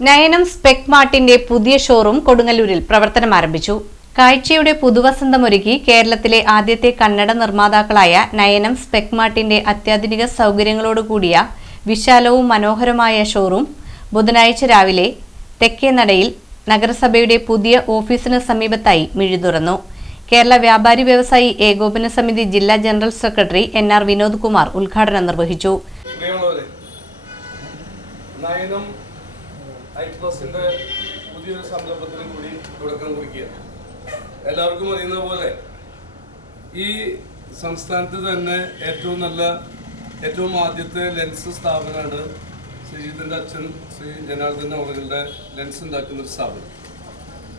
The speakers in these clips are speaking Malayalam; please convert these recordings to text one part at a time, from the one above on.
നയനം സ്പെക് മാർട്ടിന്റെ പുതിയ ഷോറൂം കൊടുങ്ങല്ലൂരിൽ പ്രവർത്തനം ആരംഭിച്ചു. കാഴ്ചയുടെ പുതുവസന്തമൊരുക്കി കേരളത്തിലെ ആദ്യത്തെ കന്നഡ നിർമ്മാതാക്കളായ നയനം സ്പെക് മാർട്ടിന്റെ അത്യാധുനിക സൗകര്യങ്ങളോടുകൂടിയ വിശാലവും മനോഹരമായ ഷോറൂം ബുധനാഴ്ച രാവിലെ തെക്കേനടയിൽ നഗരസഭയുടെ പുതിയ ഓഫീസിന് സമീപത്തായി മിഴിതുറന്നു. കേരള വ്യാപാരി വ്യവസായി ഏകോപന സമിതി ജില്ലാ general secretary NR Vinod Kumar ഉദ്ഘാടനം നിർവഹിച്ചു. എല്ലാവർക്കും അറിയുന്ന പോലെ ഈ സംസ്ഥാനത്ത് തന്നെ ഏറ്റവും ആദ്യത്തെ ലെൻസ് സ്ഥാപനമാണ് ശ്രീജിത്തിന്റെ അച്ഛൻ ശ്രീ ജനാർദ്ദൻ അവരുടെ ലെൻസ് ഉണ്ടാക്കുന്ന ഒരു സ്ഥാപനം.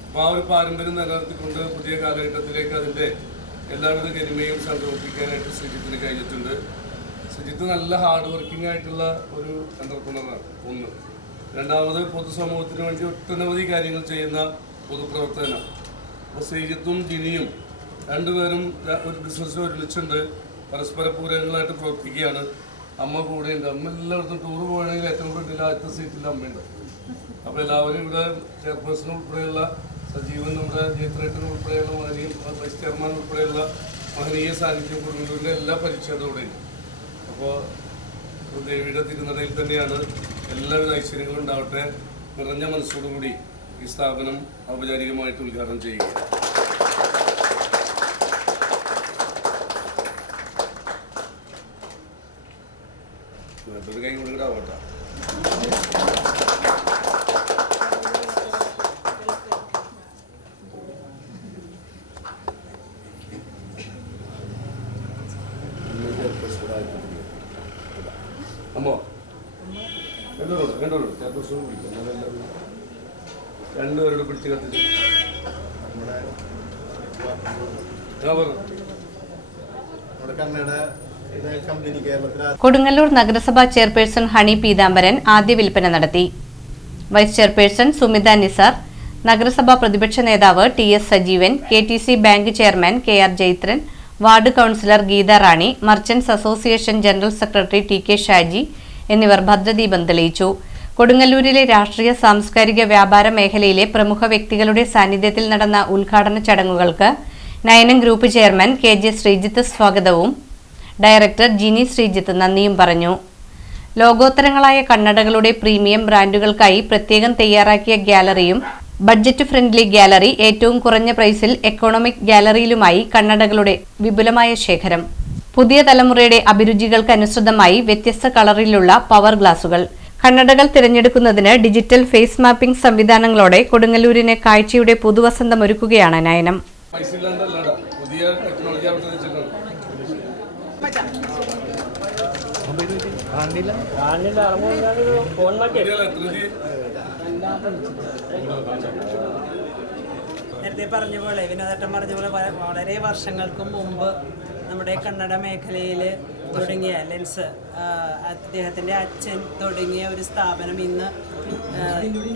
അപ്പോൾ ആ ഒരു പാരമ്പര്യം നിലനിർത്തിക്കൊണ്ട് പുതിയ കാലഘട്ടത്തിലേക്ക് അതിൻ്റെ എല്ലാവിധ ഗരിമയും സംരംഭിക്കാനായിട്ട് ശ്രീജിത്തിന് കഴിഞ്ഞിട്ടുണ്ട്. ശ്രീജിത്ത് നല്ല ഹാർഡ് വർക്കിംഗ് ആയിട്ടുള്ള ഒരു എന്റർപ്രണറാണ്. ഒന്ന്. രണ്ടാമത് പൊതുസമൂഹത്തിന് വേണ്ടി ഒട്ടനവധി കാര്യങ്ങൾ ചെയ്യുന്ന പൊതുപ്രവർത്തനം. അപ്പോൾ ശ്രീജിത്തും ജിനിയും രണ്ടുപേരും ഒരു ബിസിനസ്സിൽ ഒരുമിച്ചുണ്ട്. പരസ്പര പൂരകങ്ങളായിട്ട് പ്രവർത്തിക്കുകയാണ്. അമ്മ കൂടെയുണ്ട്. അമ്മ എല്ലായിടത്തും ടൂർ പോകണമെങ്കിൽ ഏറ്റവും കൂടുതൽ ആദ്യത്തെ സീറ്റിൽ അമ്മയുണ്ട്. അപ്പോൾ എല്ലാവരും ഇവിടെ ചെയർപേഴ്സൺ ഉൾപ്പെടെയുള്ള സജീവൻ, നമ്മുടെ ജയത്രേട്ടൻ ഉൾപ്പെടെയുള്ള വൈസ് ചെയർമാൻ ഉൾപ്പെടെയുള്ള മഹനീയ സാന്നിധ്യം കൊടുങ്ങല്ലൂരിൻ്റെ എല്ലാ പരിച്ഛേദത്തോടെയും. അപ്പോൾ ദേവിയുടെ തിരുനടയിൽ തന്നെയാണ്. എല്ലാവിധ ഐശ്വര്യങ്ങളും ഉണ്ടാവട്ടെ. നിറഞ്ഞ മനസ്സോടുകൂടി ഈ സ്ഥാപനം ഔപചാരികമായിട്ട് ഉദ്ഘാടനം ചെയ്യുക. ഒരു കൈ കൂടി കൂടെ ആവട്ടെ. അമ്മോ രണ്ടുപേരോട് പിടിച്ച് കത്തിച്ചു. കൊടുങ്ങല്ലൂർ നഗരസഭാ ചെയർപേഴ്സൺ ഹണി പീതാംബരൻ ആദ്യ വിൽപ്പന നടത്തി. വൈസ് ചെയർപേഴ്സൺ സുമിത നിസാർ, നഗരസഭാ പ്രതിപക്ഷ നേതാവ് TS Sajeevan, KTC bank chairman KR Jaithran, ward councillor Geetha Rani, merchants association general secretary TK Shaji എന്നിവർ ഭദ്രദീപം തെളിയിച്ചു. കൊടുങ്ങല്ലൂരിലെ രാഷ്ട്രീയ സാംസ്കാരിക വ്യാപാര മേഖലയിലെ പ്രമുഖ വ്യക്തികളുടെ സാന്നിധ്യത്തിൽ നടന്ന ഉദ്ഘാടന ചടങ്ങുകൾക്ക് നയനം ഗ്രൂപ്പ് ചെയർമാൻ KJ ശ്രീജിത്ത് സ്വാഗതവും ഡയറക്ടർ ജിനി ശ്രീജിത്ത് നന്ദിയും പറഞ്ഞു. ലോകോത്തരങ്ങളായ കണ്ണടകളുടെ പ്രീമിയം ബ്രാൻഡുകൾക്കായി പ്രത്യേകം തയ്യാറാക്കിയ ഗാലറിയും ബഡ്ജറ്റ് ഫ്രണ്ട്ലി ഗാലറി, ഏറ്റവും കുറഞ്ഞ പ്രൈസിൽ എക്കോണമിക് ഗാലറിയിലുമായി കണ്ണടകളുടെ വിപുലമായ ശേഖരം, പുതിയ തലമുറയുടെ അഭിരുചികൾക്കനുസൃതമായി വ്യത്യസ്ത കളറിലുള്ള പവർ ഗ്ലാസുകൾ, കണ്ണടകൾ തിരഞ്ഞെടുക്കുന്നതിന് ഡിജിറ്റൽ ഫേസ് മാപ്പിംഗ് സംവിധാനങ്ങളോടെ കൊടുങ്ങല്ലൂരിന് കാഴ്ചയുടെ പുതുവസന്തമൊരുക്കുകയാണ് നയനം. നേരത്തെ പറഞ്ഞ പോലെ വിനോദേട്ടൻ പറഞ്ഞ പോലെ വളരെ വർഷങ്ങൾക്ക് മുമ്പ് നമ്മുടെ കന്നഡ മേഖലയിൽ തുടങ്ങിയ ലെൻസ് അദ്ദേഹത്തിൻ്റെ അച്ഛൻ തുടങ്ങിയ ഒരു സ്ഥാപനം ഇന്ന്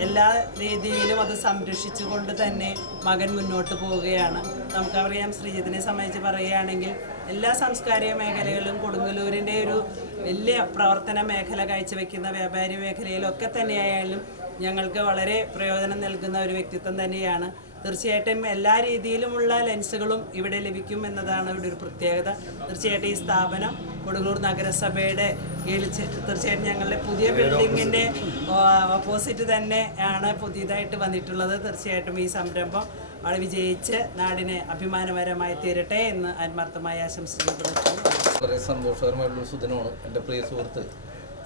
എല്ലാ രീതിയിലും അത് സംരക്ഷിച്ചുകൊണ്ട് തന്നെ മകൻ മുന്നോട്ട് പോവുകയാണ്. നമുക്കറിയാം, ശ്രീജിത്തിനെ സംബന്ധിച്ച് പറയുകയാണെങ്കിൽ എല്ലാ സാംസ്കാരിക മേഖലകളിലും കൊടുങ്ങല്ലൂരിൻ്റെ ഒരു വലിയ പ്രവർത്തന മേഖല കാഴ്ചവെക്കുന്ന വ്യാപാരി മേഖലയിലൊക്കെ തന്നെയായാലും ഞങ്ങൾക്ക് വളരെ പ്രയോജനം നൽകുന്ന ഒരു വ്യക്തിത്വം തന്നെയാണ്. തീർച്ചയായിട്ടും എല്ലാ രീതിയിലുമുള്ള ലെൻസുകളും ഇവിടെ ലഭിക്കും എന്നതാണ് ഇവിടെ ഒരു പ്രത്യേകത. തീർച്ചയായിട്ടും ഈ സ്ഥാപനം കൊടുങ്ങല്ലൂർ നഗരസഭയുടെ തീർച്ചയായിട്ടും ഞങ്ങളുടെ പുതിയ ബിൽഡിങ്ങിൻ്റെ ഓപ്പോസിറ്റ് തന്നെ ആണ് പുതിയതായിട്ട് വന്നിട്ടുള്ളത്. തീർച്ചയായിട്ടും ഈ സംരംഭം വളരെ വിജയിച്ച് നാടിനെ അഭിമാനകരമായി തീരട്ടെ എന്ന് ആത്മാർത്ഥമായി ആശംസിക്കുന്നു. വളരെ സന്തോഷകരമായിട്ടുള്ള സുദിനമാണ്. എൻ്റെ പ്രിയ സുഹൃത്ത്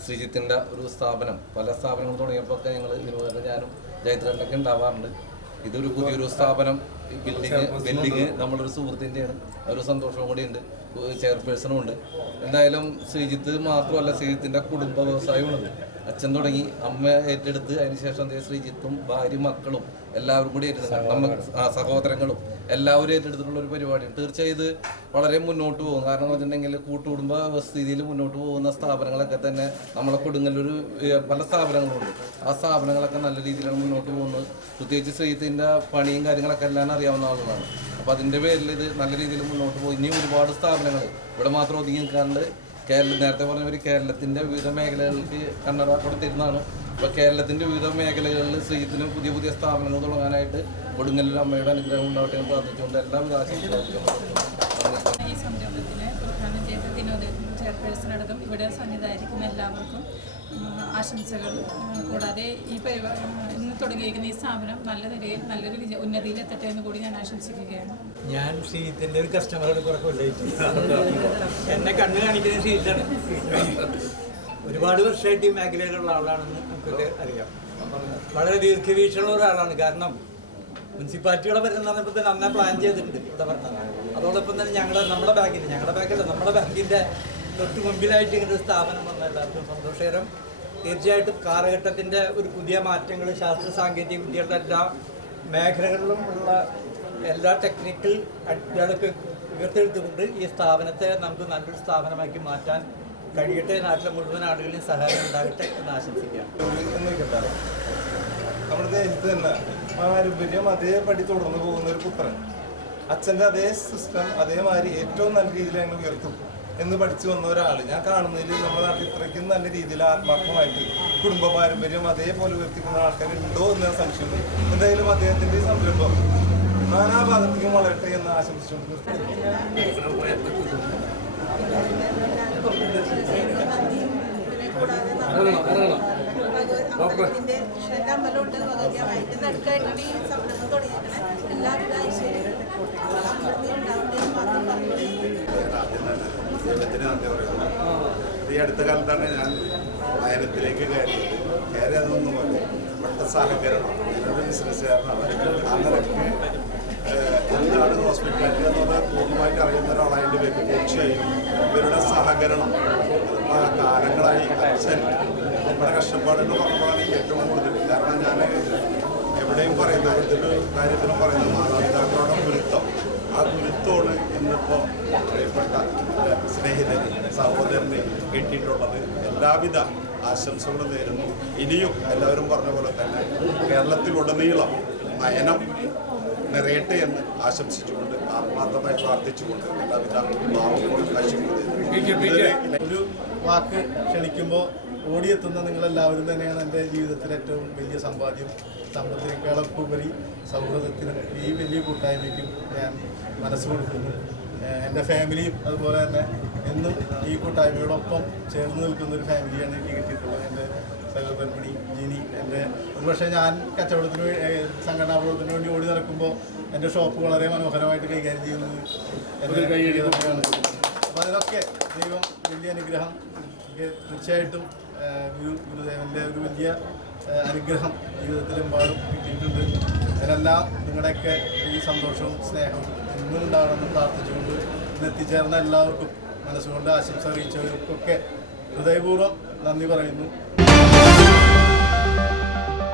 ശ്രീജിത്തിൻ്റെ ഒരു സ്ഥാപനം, പല സ്ഥാപനങ്ങൾ തുടങ്ങിയപ്പോൾ ഒക്കെ ഞങ്ങൾ ഞാനും ജയത്രേട്ടനൊക്കെ ഉണ്ടാവാറുണ്ട്. ഇതൊരു പുതിയൊരു സ്ഥാപനം, ബിൽഡിങ് നമ്മളൊരു സുഹൃത്തിൻ്റെയാണ്. ഒരു സന്തോഷവും കൂടി ഉണ്ട്. ചെയർപേഴ്സണും ഉണ്ട്. എന്തായാലും ശ്രീജിത്ത് മാത്രമല്ല, ശ്രീജിത്തിൻ്റെ കുടുംബ വ്യവസായമാണത്. അച്ഛൻ തുടങ്ങി, അമ്മ ഏറ്റെടുത്ത്, അതിനുശേഷം ശ്രീജിത്തും ഭാര്യ മക്കളും എല്ലാവരും കൂടി സഹോദരങ്ങളും എല്ലാവരും ഏറ്റെടുത്തിട്ടുള്ള ഒരു പരിപാടിയാണ്. തീർച്ചയായും ഇത് വളരെ മുന്നോട്ട് പോകും. കാരണം എന്ന് വെച്ചിട്ടുണ്ടെങ്കിൽ കൂട്ടുകുടുംബ സ്ഥിതിയിൽ മുന്നോട്ട് പോകുന്ന സ്ഥാപനങ്ങളൊക്കെ തന്നെ നമ്മളെ കൊടുങ്ങല്ലൂർ പല സ്ഥാപനങ്ങളുണ്ട്. ആ സ്ഥാപനങ്ങളൊക്കെ നല്ല രീതിയിലാണ് മുന്നോട്ട് പോകുന്നത്. പ്രത്യേകിച്ച് ശ്രീജിത്തിൻ്റെ പണിയും കാര്യങ്ങളൊക്കെ എല്ലാം അറിയാവുന്ന ആളുകളാണ്. അപ്പോൾ അതിൻ്റെ പേരിൽ ഇത് നല്ല രീതിയിൽ മുന്നോട്ട് പോകും. ഇനിയും ഒരുപാട് സ്ഥാപനങ്ങൾ ഇവിടെ മാത്രം ഒതുങ്ങി നിൽക്കാണ്ട് നേരത്തെ പറഞ്ഞ കേരളത്തിൻ്റെ വിവിധ മേഖലകൾക്ക് കന്നഡ കൊടുത്തിരുന്നതാണ്. ഇപ്പോൾ കേരളത്തിൻ്റെ വിവിധ മേഖലകളിൽ ശ്രീജിത്തിന് പുതിയ പുതിയ സ്ഥാപനങ്ങൾ തുടങ്ങാനായിട്ട് കൊടുങ്ങല്ലൂർ അമ്മയുടെ അനുഗ്രഹം ഉണ്ടാവട്ടെ എന്ന് പ്രാർത്ഥിച്ചുകൊണ്ട് എല്ലാവിധ ആശംസകളും. ഈ സംരംഭത്തിന് ഉദ്ഘാടനം ചെയ്ത വിനോദത്തിന് ചെയർപേഴ്സൺ അടക്കം ഇവിടെ സന്നിധായിരിക്കുന്ന എല്ലാവർക്കും ആശംസകൾ. കൂടാതെ ഇന്ന് തുടങ്ങിയിരിക്കുന്ന ഈ സ്ഥാപനം നല്ല നിലയിൽ നല്ലൊരു ഉന്നതിയിലെത്തട്ടെ എന്ന് കൂടി ഞാൻ ആശംസിക്കുകയാണ്. ഞാൻ ശ്രീജിത്തിൻ്റെ ഒരു കസ്റ്റമറോട് കുറെ കൊല്ലായിട്ട് എന്നെ കണ്ണ് കാണിക്കുന്ന ശ്രീജിത്താണ്. ഒരുപാട് വർഷമായിട്ട് ഈ മേഖലയിലുള്ള ആളാണെന്ന് നമുക്കൊക്കെ അറിയാം. വളരെ ദീർഘവീക്ഷണമുള്ള ഒരാളാണ്. കാരണം മുനിസിപ്പാലിറ്റിയുടെ വരുന്ന പറഞ്ഞപ്പോൾ തന്നെ അന്നേ പ്ലാൻ ചെയ്തിട്ടുണ്ട് ഇവിടെ പറഞ്ഞത്. അതോടൊപ്പം തന്നെ നമ്മുടെ ബാങ്കിൻ്റെ തൊട്ട് മുമ്പിലായിട്ട് ഇങ്ങനെ ഒരു സ്ഥാപനം വന്ന എല്ലാവർക്കും സന്തോഷകരം. തീർച്ചയായിട്ടും കാലഘട്ടത്തിൻ്റെ ഒരു പുതിയ മാറ്റങ്ങൾ, ശാസ്ത്ര സാങ്കേതിക വിദ്യകളുടെ എല്ലാ മേഖലകളിലും ഉള്ള എല്ലാ ടെക്നിക്കൽ അഡ്വാൻസൊക്കെ ഉയർത്തെടുത്തുകൊണ്ട് ഈ സ്ഥാപനത്തെ നമുക്ക് നല്ലൊരു സ്ഥാപനമാക്കി മാറ്റാൻ കഴിയട്ടെ. നാട്ടിലെ മുഴുവൻ ആളുകളെയും സഹായം ഉണ്ടാകട്ടെ എന്ന് ആശംസിക്കാം. നമ്മുടെ ദേശത്ത് തന്നെ പാരമ്പര്യം അതേപടി തുടർന്ന് പോകുന്ന ഒരു പുത്രൻ, അച്ഛൻ്റെ അതേ സിസ്റ്റം അതേമാതിരി ഏറ്റവും നല്ല രീതിയിൽ ഞങ്ങൾ ഉയർത്തും എന്ന് പഠിച്ചു വന്ന ഒരാൾ ഞാൻ കാണുന്നതിൽ നമ്മുടെ നാട്ടിൽ ഇത്രയ്ക്കും നല്ല രീതിയിൽ ആത്മാർത്ഥമായിട്ട് കുടുംബ പാരമ്പര്യം അതേപോലെ ഉയർത്തിക്കുന്ന ആൾക്കാരുണ്ടോ എന്ന് സംശയമുണ്ട്. എന്തായാലും അദ്ദേഹത്തിൻ്റെ ഈ സംരംഭം നാനാഭാഗത്തേക്കും വളരട്ടെ എന്ന് ആശംസിച്ചുകൊണ്ട് ദൈവത്തിന് നന്ദി പറയുന്നു. ഈ അടുത്ത കാലത്താണ് ഞാൻ നയനത്തിലേക്ക് കയറി അതൊന്നും പോലെ ഇവിടുത്തെ സഹകരണം ഞാനൊരു ബിസിനസ്സുകാരനാണ്. ആ നിലയ്ക്ക് എന്താണ് ഹോസ്പിറ്റാലിറ്റി എന്നുള്ളത് പൂർണ്ണമായിട്ട് അറിയുന്ന ഒരാളായതിൻ്റെ പേര് തീർച്ചയായും ഇവരുടെ സഹകരണം കാലങ്ങളായി അച്ഛൻ നമ്മുടെ കഷ്ടപ്പാടെന്ന് പറഞ്ഞതാണ് എനിക്ക് ഏറ്റവും കൂടുതൽ. കാരണം ഞാൻ എവിടെയും പറയുന്നത് ഏതൊരു കാര്യത്തിനും പറയുന്നത് മാതാപിതാക്കളുടെ ഗുരുത്വം. ആ ഗുരുത്വമാണ് ഇന്നിപ്പോൾ പ്രിയപ്പെട്ട സ്നേഹിതന് സഹോദരന് കിട്ടിയിട്ടുള്ളത്. എല്ലാവിധ ആശംസകളും നേരുന്നു. ഇനിയും എല്ലാവരും പറഞ്ഞ പോലെ തന്നെ കേരളത്തിലുടനീളം നയനം നിറയട്ടെ എന്ന് ആശംസിച്ചുകൊണ്ട് ആത്മാർത്ഥമായി പ്രാർത്ഥിച്ചുകൊണ്ട് എല്ലാവിധ ഭാവങ്ങളും കാഴ്ചപ്പെടുത്തുന്നു. ഒരു വാക്ക് ക്ഷണിക്കുമ്പോൾ ഓടിയെത്തുന്ന നിങ്ങളെല്ലാവരും തന്നെയാണ് എൻ്റെ ജീവിതത്തിലെ ഏറ്റവും വലിയ സമ്പാദ്യം. സമ്പത്തിനേക്കാളൊക്കെ ഉപരി സൗഹൃദത്തിനും ഈ വലിയ കൂട്ടായ്മയ്ക്കും ഞാൻ മനസ്സ് കൊടുക്കുന്നു. എൻ്റെ ഫാമിലിയും അതുപോലെ തന്നെ എന്നും ഈ കൂട്ടായ്മയോടൊപ്പം ചേർന്ന് നിൽക്കുന്നൊരു ഫാമിലിയാണ് എനിക്ക് കിട്ടിയിട്ടുള്ളത്. എൻ്റെ സഹോദരമണി ജിനി, എൻ്റെ ഒരുപക്ഷെ ഞാൻ കച്ചവടത്തിന് സംഘടനാ പ്രവർത്തനത്തിന് വേണ്ടി ഓടി നടക്കുമ്പോൾ എൻ്റെ ഷോപ്പ് വളരെ മനോഹരമായിട്ട് കൈകാര്യം ചെയ്യുന്നത് എൻ്റെ കൈയ്യടിയാണ്. അപ്പോൾ അതിനൊക്കെ ദൈവം വലിയ അനുഗ്രഹം തീർച്ചയായിട്ടും ഗുരുദേവൻ്റെ ഒരു വലിയ അനുഗ്രഹം ജീവിതത്തിലെമ്പാടും കിട്ടിയിട്ടുണ്ട്. അതിനെല്ലാം നിങ്ങളുടെയൊക്കെ ഈ സന്തോഷവും സ്നേഹവും എന്നും ഉണ്ടാകണമെന്ന് പ്രാർത്ഥിച്ചുകൊണ്ട് ഇന്ന് എത്തിച്ചേർന്ന എല്ലാവർക്കും മനസ്സുകൊണ്ട് ആശംസ അറിയിച്ചവർക്കൊക്കെ ഹൃദയപൂർവ്വം നന്ദി പറയുന്നു.